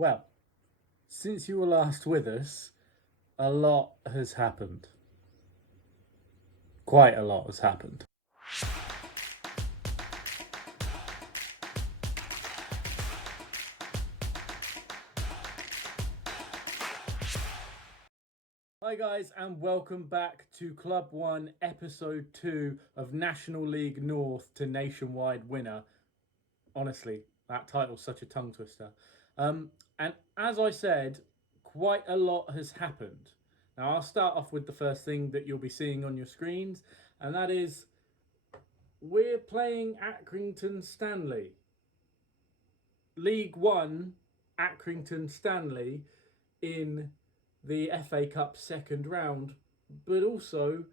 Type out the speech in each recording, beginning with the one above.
Well, since you were last with us, a lot has happened. Quite a lot has happened. Hi guys, and welcome back to Club 1, Episode 2 of National League North to Nationwide Winner. Honestly, that title's such a tongue twister. And as I said, quite a lot has happened. Now, I'll start off with the first thing that you'll be seeing on your screens, and that is we're playing Accrington Stanley. League One, Accrington Stanley in the FA Cup second round, but also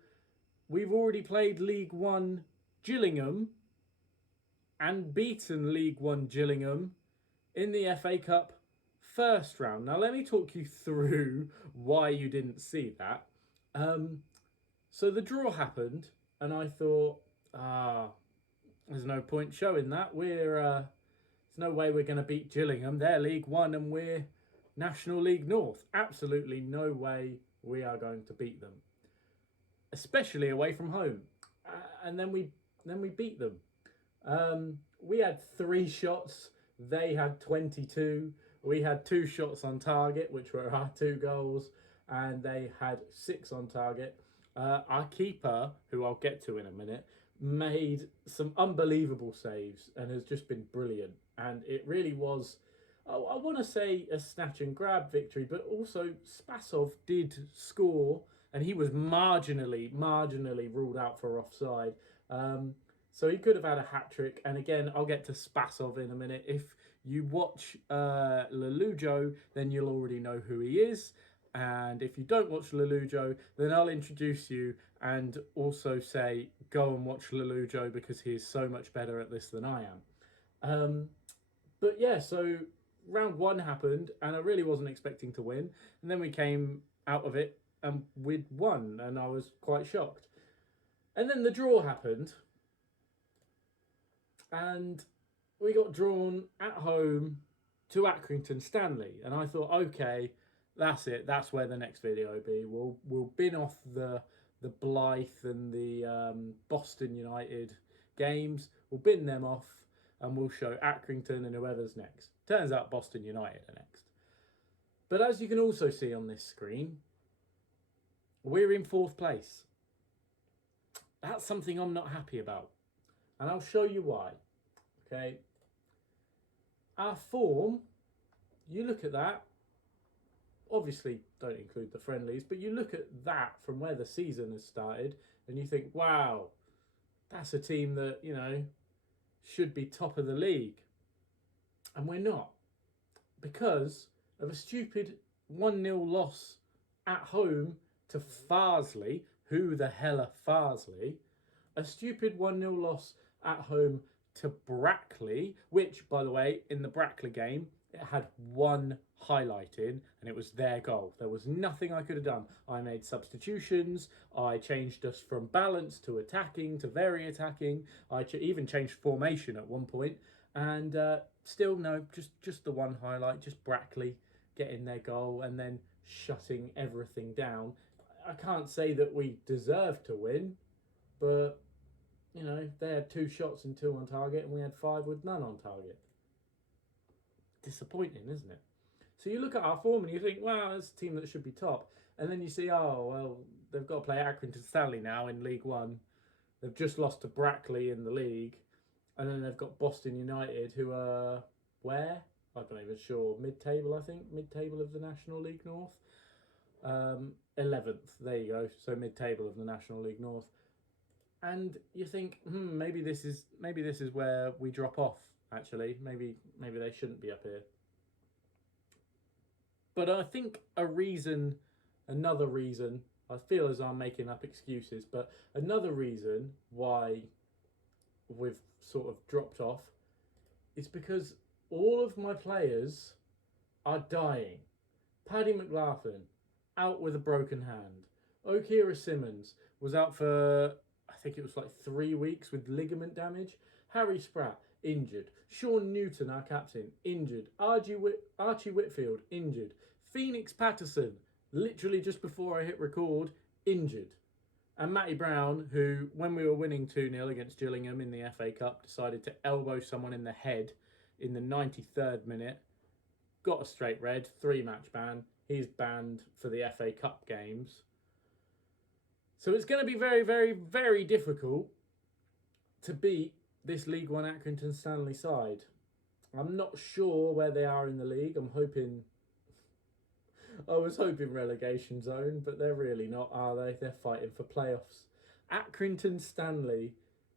we've already played League One Gillingham and beaten League One Gillingham in the FA Cup first round. Now, let me talk you through why you didn't see that. So the draw happened, and I thought, there's no point showing that. There's no way we're going to beat Gillingham. They're League One, and we're National League North. Absolutely no way we are going to beat them, especially away from home. And then we beat them. We had 3 shots. They had 22. We had 2 shots on target, which were our 2 goals, and they had 6 on target. Our keeper, who I'll get to in a minute, made some unbelievable saves and has just been brilliant. And it really was, I want to say, a snatch and grab victory, but also Spasov did score, and he was marginally ruled out for offside. So he could have had a hat trick. And again, I'll get to Spasov in a minute. If you watch Lelujo, then you'll already know who he is. And if you don't watch Lelujo, then I'll introduce you and also say, go and watch Lelujo because he is so much better at this than I am. But yeah, so round 1 happened, and I really wasn't expecting to win. And then we came out of it and we'd won, and I was quite shocked. And then the draw happened, and we got drawn at home to Accrington Stanley, and I thought, okay, that's it. That's where the next video will be. We'll bin off the Blythe and the Boston United games. We'll bin them off, and we'll show Accrington and whoever's next. Turns out Boston United are next. But as you can also see on this screen, we're in 4th place. That's something I'm not happy about, and I'll show you why. Okay, our form, you look at that, obviously don't include the friendlies, but you look at that from where the season has started and you think, wow, that's a team that, should be top of the league. And we're not, because of a stupid 1-0 loss at home to Farsley. Who the hell are Farsley? A stupid 1-0 loss at home to Brackley, which, by the way, in the Brackley game, it had 1 highlight in, and it was their goal. There was nothing I could have done. I made substitutions. I changed us from balance to attacking to very attacking. I even changed formation at one point, and still no, just the 1 highlight, just Brackley getting their goal and then shutting everything down. I can't say that we deserve to win, but they had 2 shots and 2 on target, and we had 5 with none on target. Disappointing, isn't it? So you look at our form and you think, wow, that's a team that should be top. And then you see, oh, well, they've got to play Accrington Stanley now in League One. They've just lost to Brackley in the league. And then they've got Boston United, who are where? I'm not even sure. Mid-table, I think. Mid-table of the National League North. 11th. There you go. So mid-table of the National League North. And you think, maybe this is where we drop off. Actually, maybe they shouldn't be up here. But I think another reason, I feel as I'm making up excuses, but another reason why we've sort of dropped off is because all of my players are dying. Paddy McLaughlin, out with a broken hand. O'Keira Simmons was out for, I think it was like 3 weeks with ligament damage. Harry Spratt injured. Sean Newton, our captain, injured. Archie Whitfield, injured. Phoenix Patterson, literally just before I hit record, injured. And Matty Brown, who, when we were winning 2-0 against Gillingham in the FA Cup, decided to elbow someone in the head in the 93rd minute, got a straight red, 3-match ban. He's banned for the FA Cup games. So it's going to be very, very, very difficult to beat this League One Accrington Stanley side. I'm not sure where they are in the league. I was hoping relegation zone, but they're really not, are they? They're fighting for playoffs. Accrington Stanley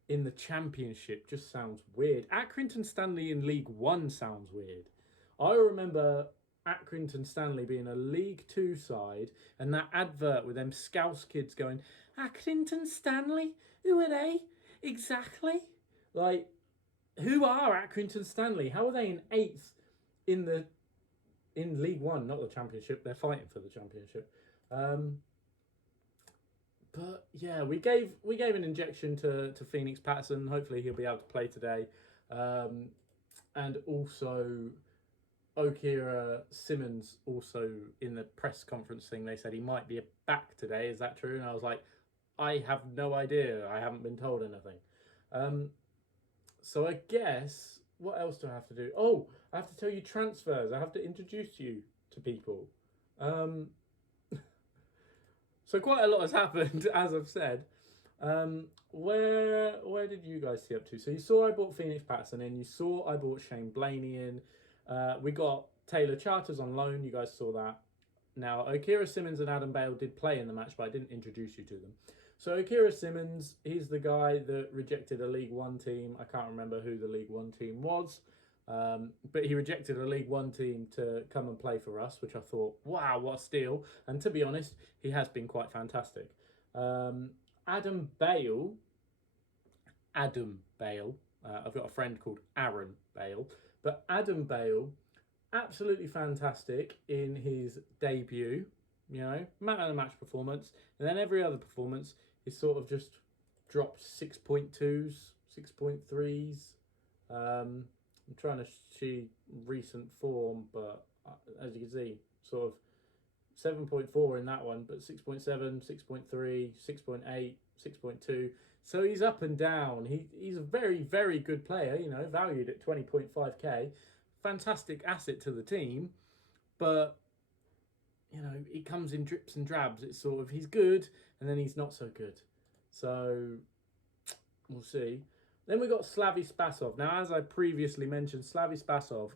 in the Championship just sounds weird. Accrington Stanley in League One sounds weird. I remember Accrington Stanley being a League Two side, and that advert with them Scouse kids going, Accrington Stanley? Who are they? Exactly. Like, who are Accrington Stanley? How are they in 8th in League One, not the Championship? They're fighting for the Championship. But yeah, we gave an injection to Phoenix Patterson. Hopefully he'll be able to play today. And also Okira Simmons, also in the press conference thing, they said he might be back today. Is that true? And I was like, I have no idea. I haven't been told anything. So I guess, what else do I have to do? Oh, I have to tell you transfers. I have to introduce you to people. So quite a lot has happened, as I've said. Where did you guys see up to? So you saw I bought Phoenix Patterson in. You saw I bought Shane Blaney in. We got Taylor Charters on loan. You guys saw that. Now, Okira Simmons and Adam Bale did play in the match, but I didn't introduce you to them. So Okira Simmons, he's the guy that rejected a League One team. I can't remember who the League One team was. But he rejected a League One team to come and play for us, which I thought, wow, what a steal. And to be honest, he has been quite fantastic. Adam Bale, I've got a friend called Aaron Bale, but Adam Bale, absolutely fantastic in his debut, you know, man of the match performance. And then every other performance, he's sort of just dropped 6.2s, 6.3s. I'm trying to see recent form, but as you can see, sort of 7.4 in that one, but 6.7, 6.3, 6.8, 6.2. So he's up and down. He's a very, very good player, you know, valued at 20.5k. Fantastic asset to the team, but, you know, he comes in drips and drabs. It's sort of, he's good, and then he's not so good. So, we'll see. Then we got Slavy Spasov. Now, as I previously mentioned, Slavy Spasov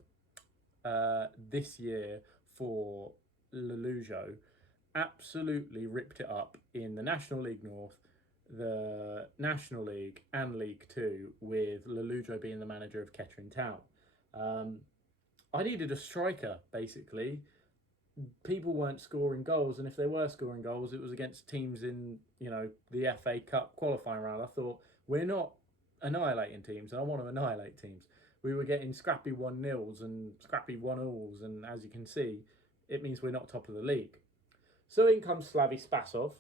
this year for Lelujo absolutely ripped it up in the National League North, the National League and League Two, with Lelujo being the manager of Kettering Town. I needed a striker, basically. People weren't scoring goals, and if they were scoring goals, it was against teams in, you know, the FA Cup qualifying round. I thought, we're not annihilating teams, and I want to annihilate teams. We were getting scrappy 1-0s and scrappy 1-alls, and as you can see, it means we're not top of the league. So in comes Slavy Spasov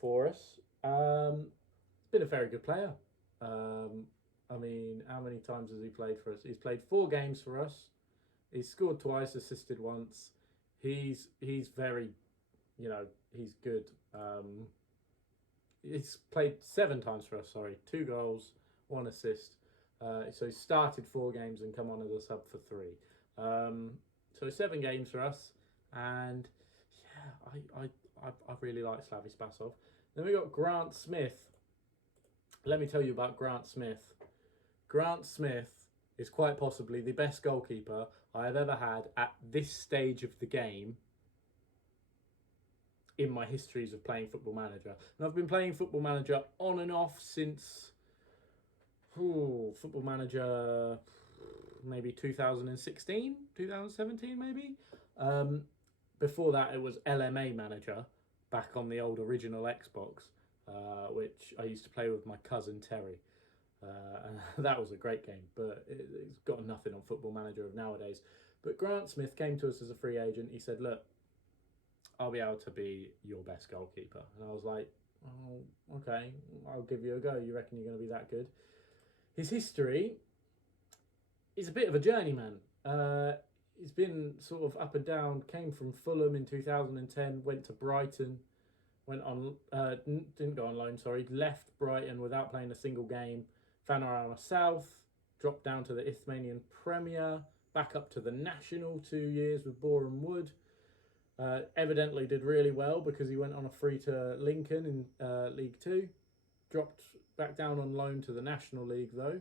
for us. He's been a very good player. I mean, how many times has he played for us? He's played 4 games for us. He's scored twice, assisted once. He's very, you know, he's good. He's played 7 times for us, 2 goals, 1 assist. So he started 4 games and come on as a sub for 3. So 7 games for us. And yeah, I really like Slavy Spasov. Then we got Grant Smith. Let me tell you about Grant Smith. Grant Smith is quite possibly the best goalkeeper I have ever had at this stage of the game in my histories of playing Football Manager. And I've been playing Football Manager on and off since Football Manager maybe 2016, 2017 maybe. Before that it was LMA Manager back on the old original Xbox, which I used to play with my cousin Terry. And that was a great game, but it's got nothing on Football Manager of nowadays. But Grant Smith came to us as a free agent. He said, look, I'll be able to be your best goalkeeper. And I was like, oh, okay, I'll give you a go. You reckon you're going to be that good? His history he's a bit of a journeyman. He's been sort of up and down. Came from Fulham in 2010, went to Brighton, went on didn't go on loan. Sorry, left Brighton without playing a single game. Vanarama South, dropped down to the Isthmian Premier, back up to the National 2 years with Boreham Wood. Evidently did really well because he went on a free to Lincoln in League Two. Dropped back down on loan to the National League though.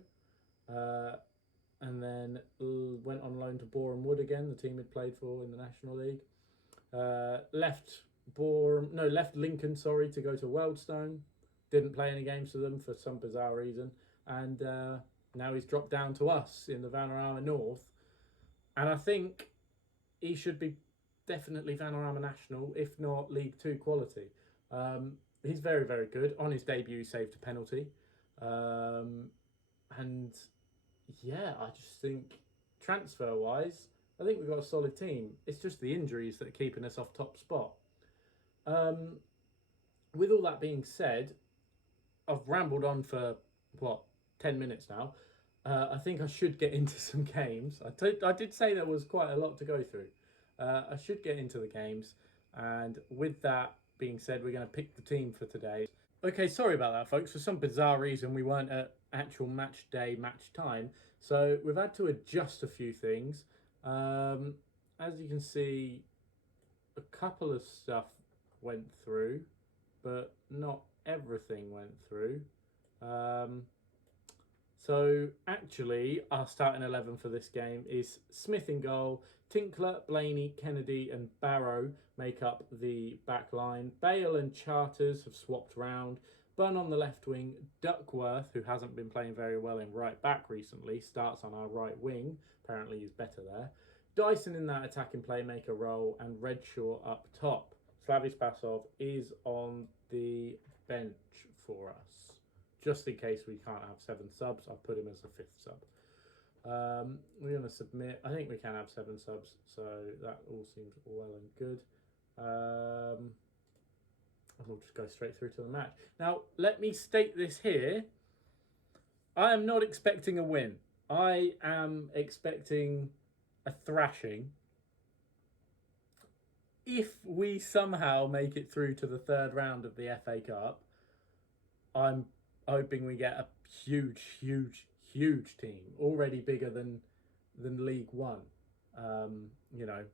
And then went on loan to Boreham Wood again, the team he'd played for in the National League. Left Lincoln, sorry, to go to Wealdstone. Didn't play any games for them for some bizarre reason. And now he's dropped down to us in the Vanarama North. And I think he should be definitely Vanarama National, if not League Two quality. He's very, very good. On his debut, he saved a penalty. And yeah, I just think transfer-wise, I think we've got a solid team. It's just the injuries that are keeping us off top spot. With all that being said, I've rambled on for, 10 minutes now. I think I should get into some games. I did say there was quite a lot to go through. I should get into the games. And with that being said, we're going to pick the team for today. Okay, sorry about that, folks. For some bizarre reason, we weren't at actual match day, match time. So we've had to adjust a few things. As you can see, a couple of stuff went through, but not everything went through. So actually, our starting 11 for this game is Smith in goal. Tinkler, Blaney, Kennedy and Barrow make up the back line. Bale and Charters have swapped round. Bunn on the left wing. Duckworth, who hasn't been playing very well in right back recently, starts on our right wing. Apparently he's better there. Dyson in that attacking playmaker role and Redshaw up top. Slavis Basov is on the bench for us. Just in case we can't have 7 subs, I'll put him as the 5th sub. We're going to submit. I think we can have 7 subs, so that all seems well and good. And we'll just go straight through to the match. Now, let me state this here. I am not expecting a win. I am expecting a thrashing. If we somehow make it through to the 3rd round of the FA Cup, I'm hoping we get a huge team, already bigger than League One.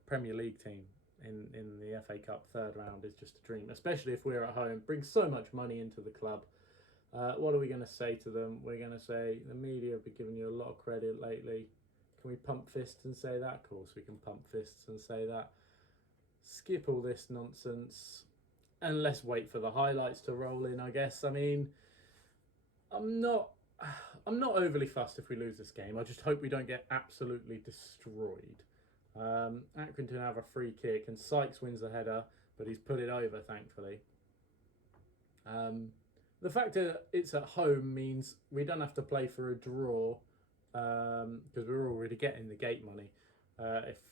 Premier League team in the FA Cup 3rd round is just a dream, especially if we're at home. Brings so much money into the club. What are we going to say to them? We're going to say, the media have been giving you a lot of credit lately. Can we pump fists and say that? Of course we can pump fists and say that. Skip all this nonsense and let's wait for the highlights to roll in, I guess. I mean, I'm not overly fussed if we lose this game. I just hope we don't get absolutely destroyed. Accrington have a free kick and Sykes wins the header, but he's put it over, thankfully. The fact that it's at home means we don't have to play for a draw because we're already getting the gate money.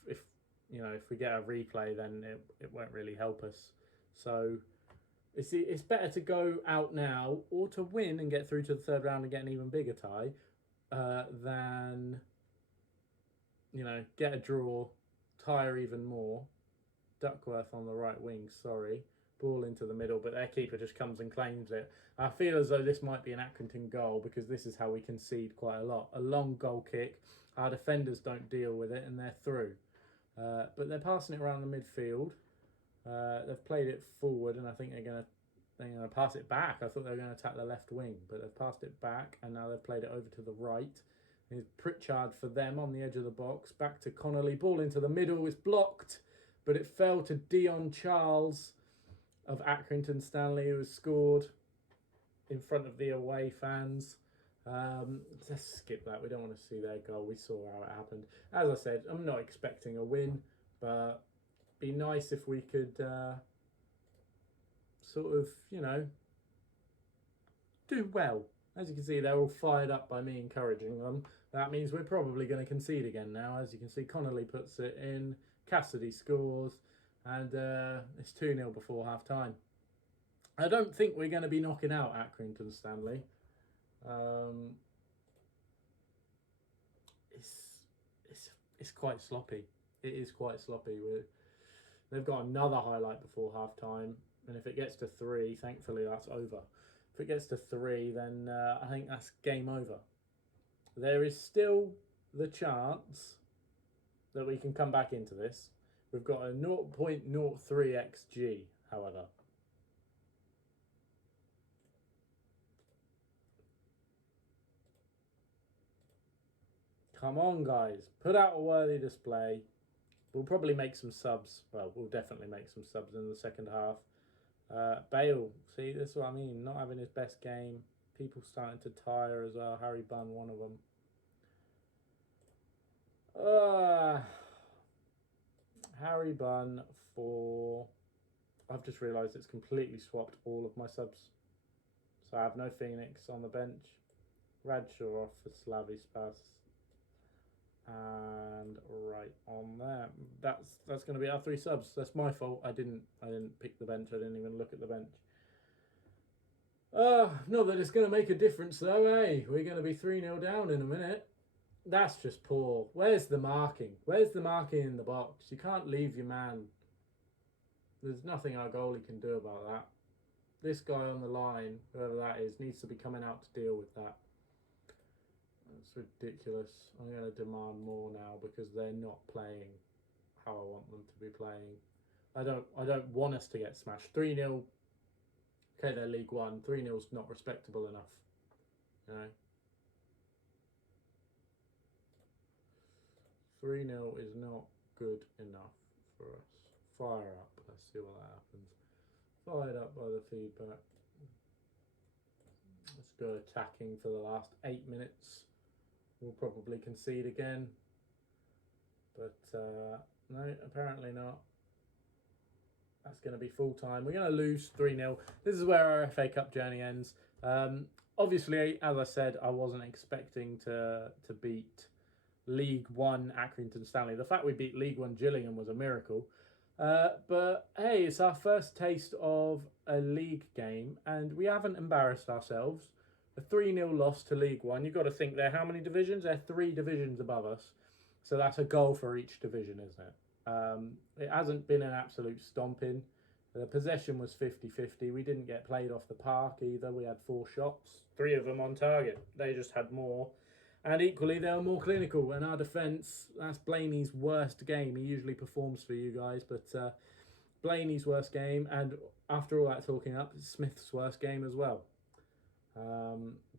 If we get a replay, then it won't really help us. So it's better to go out now or to win and get through to the 3rd round and get an even bigger tie than get a draw, tire even more. Duckworth on the right wing, sorry. Ball into the middle, but their keeper just comes and claims it. I feel as though this might be an Accrington goal because this is how we concede quite a lot. A long goal kick, our defenders don't deal with it and they're through. But they're passing it around the midfield. They've played it forward and I think they're going to pass it back. I thought they were going to attack the left wing, but they've passed it back and now they've played it over to the right. Here's Pritchard for them on the edge of the box. Back to Connolly. Ball into the middle. It's blocked, but it fell to Dion Charles of Accrington Stanley, who has scored in front of the away fans. Let's skip that. We don't want to see their goal. We saw how it happened. As I said, I'm not expecting a win, but it'd be nice if we could do well. As you can see, they're all fired up by me encouraging them. That means we're probably going to concede again now. As you can see, Connolly puts it in, Cassidy scores, and it's 2-0 before half-time. I don't think we're going to be knocking out Accrington Stanley. it's quite sloppy. It is quite sloppy. They've got another highlight before half time, and if it gets to 3, thankfully that's over. If it gets to 3, then I think that's game over. There is still the chance that we can come back into this. We've got a 0.03 xg, however. Come on, guys. Put out a worthy display. We'll probably make some subs. Well, we'll definitely make some subs in the second half. Bale, see, this is what I mean. Not having his best game. People starting to tire as well. Harry Bunn, one of them. Harry Bunn for... I've just realised it's completely swapped all of my subs. So I have no Phoenix on the bench. Radshaw off for Slavy Spas. And right on there. That's going to be our 3 subs. That's my fault. I didn't pick the bench. I didn't even look at the bench. Not that it's going to make a difference though, eh? We're going to be 3-0 down in a minute. That's just poor. Where's the marking? Where's the marking in the box? You can't leave your man. There's nothing our goalie can do about that. This guy on the line, whoever that is, needs to be coming out to deal with that. It's ridiculous. I'm going to demand more now because they're not playing how I want them to be playing. I don't want us to get smashed. 3-0. Okay, they're League One. 3-0's not respectable enough. You know? 3-0 is not good enough for us. Fire up. Let's see what that happens. Fired up by the feedback. Let's go attacking for the last 8 minutes. We'll probably concede again. But no, apparently not. That's going to be full time. We're going to lose 3-0. This is where our FA Cup journey ends. Obviously, as I said, I wasn't expecting to beat League One Accrington Stanley. The fact we beat League One Gillingham was a miracle. But hey, it's our first taste of a league game, and we haven't embarrassed ourselves. A 3-0 loss to League One. You've got to think they're how many divisions? They're 3 divisions above us. So that's a goal for each division, isn't it? It hasn't been an absolute stomping. The possession was 50-50. We didn't get played off the park either. We had 4 shots, 3 of them on target. They just had more. And equally, they were more clinical. And our defence, that's Blaney's worst game. He usually performs for you guys, but Blaney's worst game. And after all that talking up, it's Smith's worst game as well.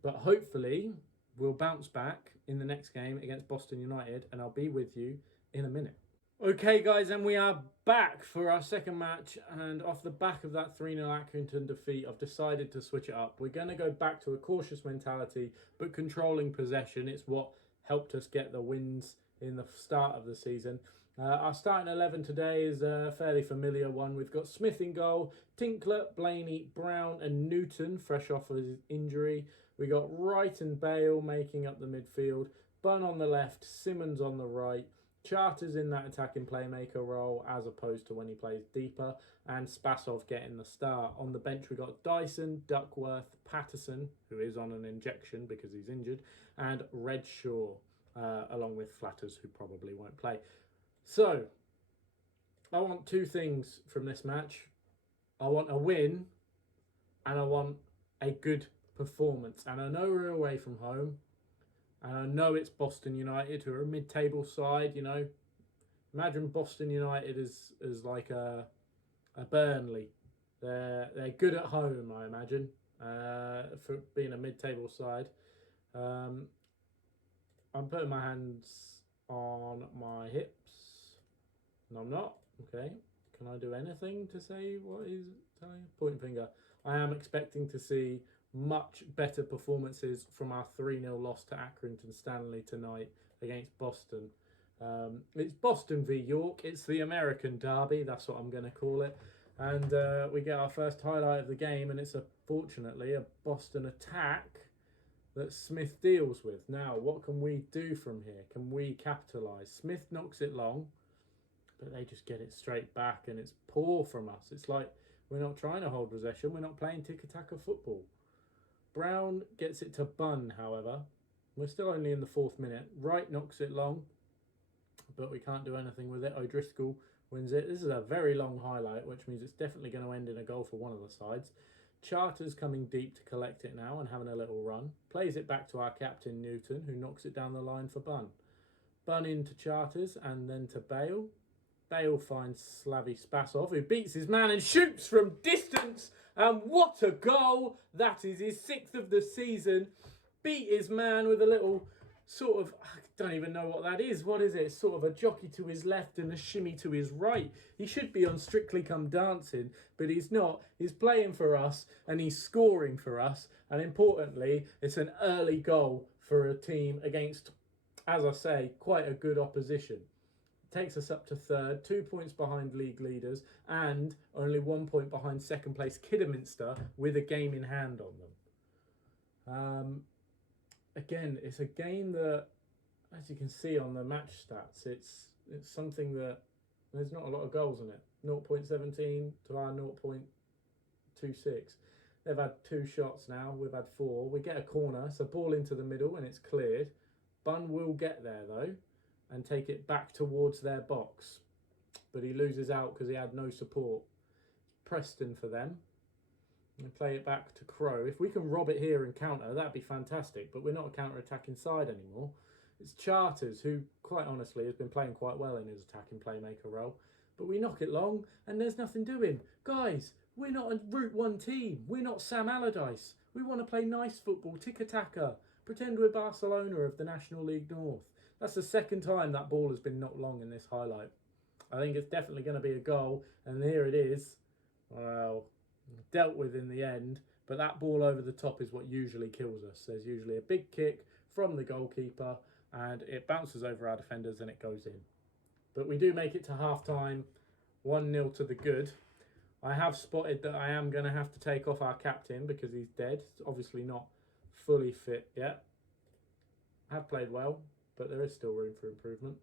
But hopefully, we'll bounce back in the next game against Boston United. And I'll be with you in a minute. Okay, guys, and we are back for our second match. And off the back of that 3-0 Accrington defeat, I've decided to switch it up. We're going to go back to a cautious mentality, but controlling possession. It's what helped us get the wins in the start of the season. Our starting 11 today is a fairly familiar one. We've got Smith in goal, Tinkler, Blaney, Brown and Newton, fresh off of his injury. We got Wright and Bale making up the midfield. Bunn on the left, Simmons on the right. Charters in that attacking playmaker role as opposed to when he plays deeper, and Spasov getting the start. On the bench we got Dyson, Duckworth, Patterson, who is on an injection because he's injured, and Redshaw, along with Flatters, who probably won't play. So, I want 2 things from this match. I want a win, and I want a good performance. And I know we're away from home, and I know it's Boston United, who are a mid-table side, you know. Imagine Boston United as like a Burnley. They're good at home, I imagine, for being a mid-table side. I'm putting my hands on my hips. No, I'm not. Okay. Can I do anything to say what he's telling? Point finger. I am expecting to see much better performances from our 3-0 loss to Accrington Stanley tonight against Boston. It's Boston v York. It's the American derby. That's what I'm going to call it. And we get our first highlight of the game, and it's fortunately a Boston attack that Smith deals with. Now, what can we do from here? Can we capitalise? Smith knocks it long, but they just get it straight back, and it's poor from us. It's like we're not trying to hold possession. We're not playing tiki-taka football. Brown gets it to Bunn, however. We're still only in the 4th minute. Wright knocks it long. but we can't do anything with it. O'Driscoll wins it. This is a very long highlight, which means it's definitely going to end in a goal for one of the sides. Charters coming deep to collect it now and having a little run. Plays it back to our captain Newton, who knocks it down the line for Bunn. Bunn into Charters and then to Bale. Bale finds Slavy Spasov, who beats his man and shoots from distance. And what a goal! That is his 6th of the season. Beat his man with a little sort of, I don't even know what that is. What is it? It's sort of a jockey to his left and a shimmy to his right. He should be on Strictly Come Dancing, but he's not. He's playing for us and he's scoring for us. And importantly, it's an early goal for a team against, as I say, quite a good opposition. Takes us up to 3rd, 2 points behind league leaders and only 1 point behind second place Kidderminster with a game in hand on them. Again, it's a game that, as you can see on the match stats, it's something that there's not a lot of goals in it. 0.17 to our 0.26. They've had 2 shots now, we've had 4. We get a corner, so ball into the middle and it's cleared. Bunn will get there though and take it back towards their box, but he loses out because he had no support. Preston for them. And play it back to Crow. If we can rob it here and counter, that'd be fantastic, but we're not a counter-attacking side anymore. It's Charters, who, quite honestly, has been playing quite well in his attacking playmaker role, but we knock it long and there's nothing doing. Guys, we're not a Route 1 team. We're not Sam Allardyce. We want to play nice football, tick-a-taka, pretend we're Barcelona of the National League North. That's the 2nd time that ball has been knocked long in this highlight. I think it's definitely going to be a goal, and here it is. Well, dealt with in the end, but that ball over the top is what usually kills us. There's usually a big kick from the goalkeeper, and it bounces over our defenders and it goes in. But we do make it to half-time, 1-0 to the good. I have spotted that I am going to have to take off our captain because he's dead. He's obviously not fully fit yet. Have played well, but there is still room for improvement.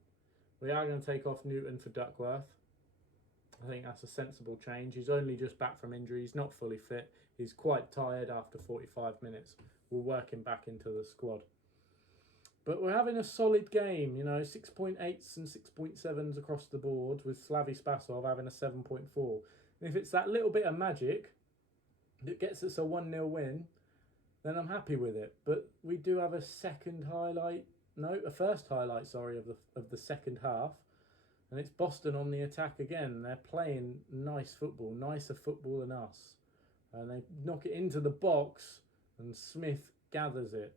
We are going to take off Newton for Duckworth. I think that's a sensible change. He's only just back from injury. He's not fully fit. He's quite tired after 45 minutes. We'll work him back into the squad. But we're having a solid game, you know, 6.8s and 6.7s across the board, with Slavy Spasov having a 7.4. And if it's that little bit of magic that gets us a 1-0 win, then I'm happy with it. But we do have a first highlight, of the second half. And it's Boston on the attack again. They're playing nice football, nicer football than us. And they knock it into the box and Smith gathers it.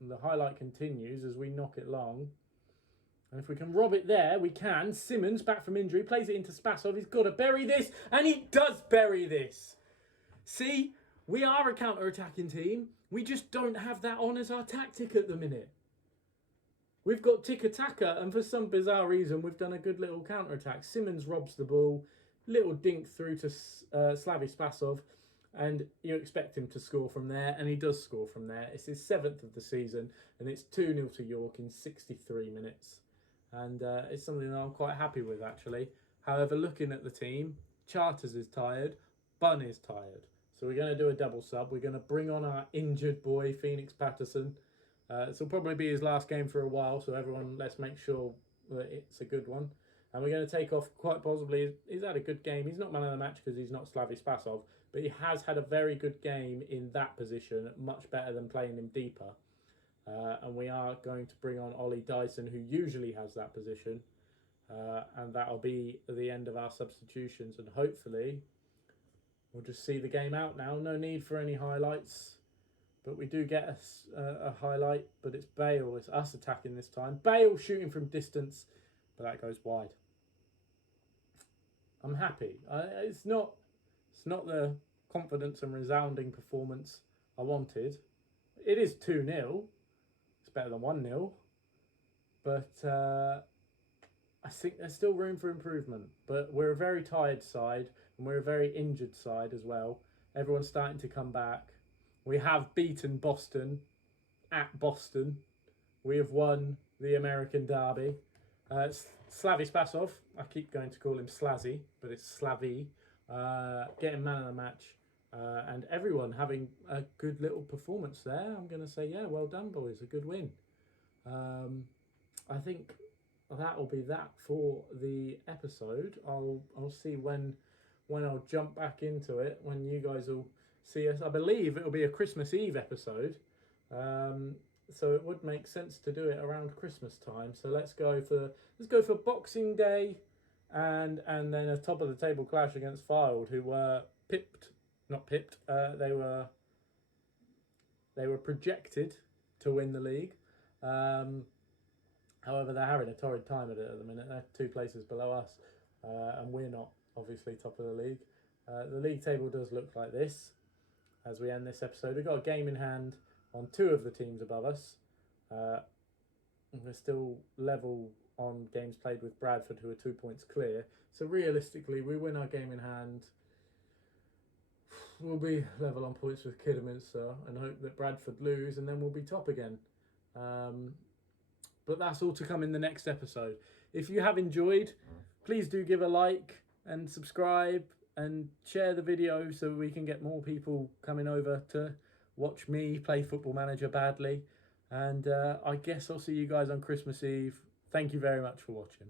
And the highlight continues as we knock it long. And if we can rob it there, we can. Simmons, back from injury, plays it into Spasov. He's got to bury this, and he does bury this. See, we are a counter-attacking team. We just don't have that on as our tactic at the minute. We've got tiki-taka, and for some bizarre reason, we've done a good little counter-attack. Simmons robs the ball, little dink through to Slavy Spasov, and you expect him to score from there, and he does score from there. It's his 7th of the season, and it's 2-0 to York in 63 minutes. And it's something that I'm quite happy with, actually. However, looking at the team, Charters is tired, Bunn is tired. So we're going to do a double sub. We're going to bring on our injured boy, Phoenix Patterson. This will probably be his last game for a while, so everyone, let's make sure that it's a good one. And we're going to take off, quite possibly, he's had a good game. He's not man of the match because he's not Slavy Spasov, but he has had a very good game in that position, much better than playing him deeper. And we are going to bring on Ollie Dyson, who usually has that position. And that'll be the end of our substitutions. And hopefully, we'll just see the game out now. No need for any highlights. But we do get a highlight, but it's Bale. It's us attacking this time. Bale shooting from distance, but that goes wide. I'm happy. It's not the confidence and resounding performance I wanted. It is 2-0. It's better than 1-0. But I think there's still room for improvement. But we're a very tired side, and we're a very injured side as well. Everyone's starting to come back. We have beaten Boston at Boston. We have won the American Derby. Slavy Spasov, I keep going to call him Slazzy, but it's Slavy, getting man of the match. And everyone having a good little performance there. I'm going to say, yeah, well done, boys. A good win. I think that will be that for the episode. I'll see when I'll jump back into it, when you guys will see us. I believe it'll be a Christmas Eve episode. So it would make sense to do it around Christmas time. So let's go for Boxing Day, and then a top of the table clash against Fylde, who were not pipped. They were projected to win the league. However, they're having a torrid time at it at the minute. They're 2 places below us, and we're not obviously top of the league. The league table does look like this as we end this episode. We've got a game in hand on 2 of the teams above us. We're still level on games played with Bradford, who are 2 points clear. So realistically, we win our game in hand, we'll be level on points with Kidderminster and hope that Bradford lose, and then we'll be top again. But that's all to come in the next episode. If you have enjoyed, please do give a like and subscribe and share the video so we can get more people coming over to watch me play Football Manager badly. And I guess I'll see you guys on Christmas Eve. Thank you very much for watching.